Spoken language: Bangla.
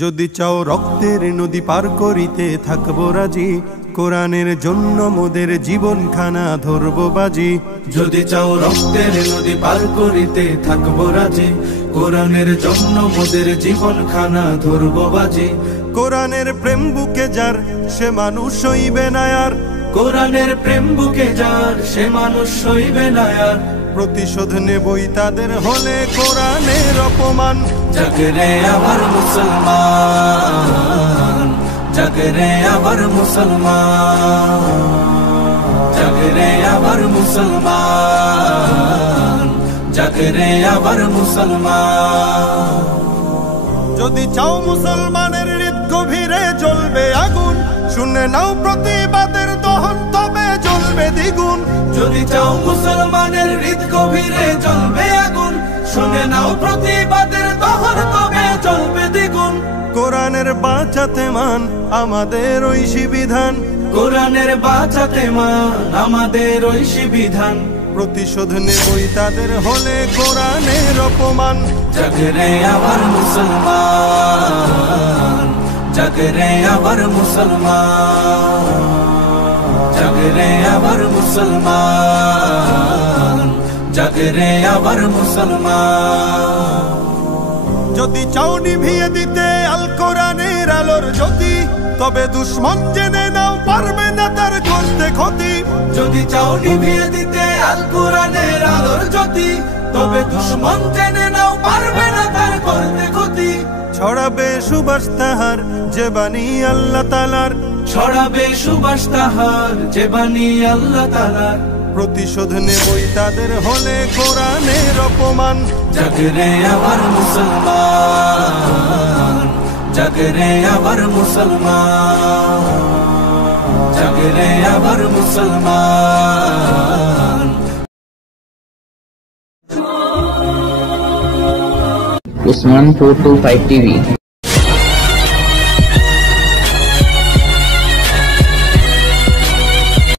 যদি চাও রক্তের নদী পার করিতে থাকবো রাজি, কোরআনের জন্য মোদের জীবনখানা ধরবো বাজি। যদি চাও রক্তের নদী পার করিতে থাকবো রাজি, কোরআনের জন্য মোদের জীবনখানা ধরবো বাজি। কোরআনের প্রেম বুকে যার সে মানুষ হইবে না আর, কোরআনের প্রেম বুকে যার সে মানুষ হইবে না আর। প্রতিশোধ নেবই তাদের হলে কোরআনের অপমান। জাগরে আবার মুসলমান, জাগরে আবার মুসলমান, জাগরে আবার মুসলমান, জাগরে আবার মুসলমান। যদি চাও মুসলমানের হৃদ গভীরে জ্বলবে আগুন, শুনে নাও প্রতিবাদের দহন তবে জ্বলবে দ্বিগুণ। যদি চাও মুসলমানের হৃদ গভীরে জ্বলবে আগুন, শুনে নাও প্রতিবাদের দহন তবে জ্বলবে দ্বিগুণ। কোরআনের বাঁচাতে মান আমাদের ঐশী বিধান, কোরআনের বাঁচাতে মান আমাদের ঐশী বিধান। প্রতিশোধ নেবই তাদের হলে কোরআনের অপমান। জাগরে আবার মুসলমান, জাগরে আবার মুসলমান, জাগরে আবার মুসলমান, জাগরে আবার মুসলমান। যদি চাও নিভিয়ে দিতে আল কোরআনের আলোর জ্যোতি, তবে দুশ্মন জেনে নাও পারবে না তার করতে ক্ষতি। যদি চাও নিভিয়ে দিতে আল কোরআনের আলোর জ্যোতি, তবে দুশ্মন জেনে নাও পারবে না তার করতে ক্ষতি। ছড়াবে সুবাস তাহার যে বাণী আল্লাহ তাআলার, ছড়াবে সুবাস তাহার যে বাণী আল্লাহ তাআলার। প্রতিশোধ নেবই তাদের হলে কোরআনের অপমান। জাগরে আবার মুসলমান, জাগরে আবার মুসলমান, জাগরে আবার মুসলমান। Usman 425 TV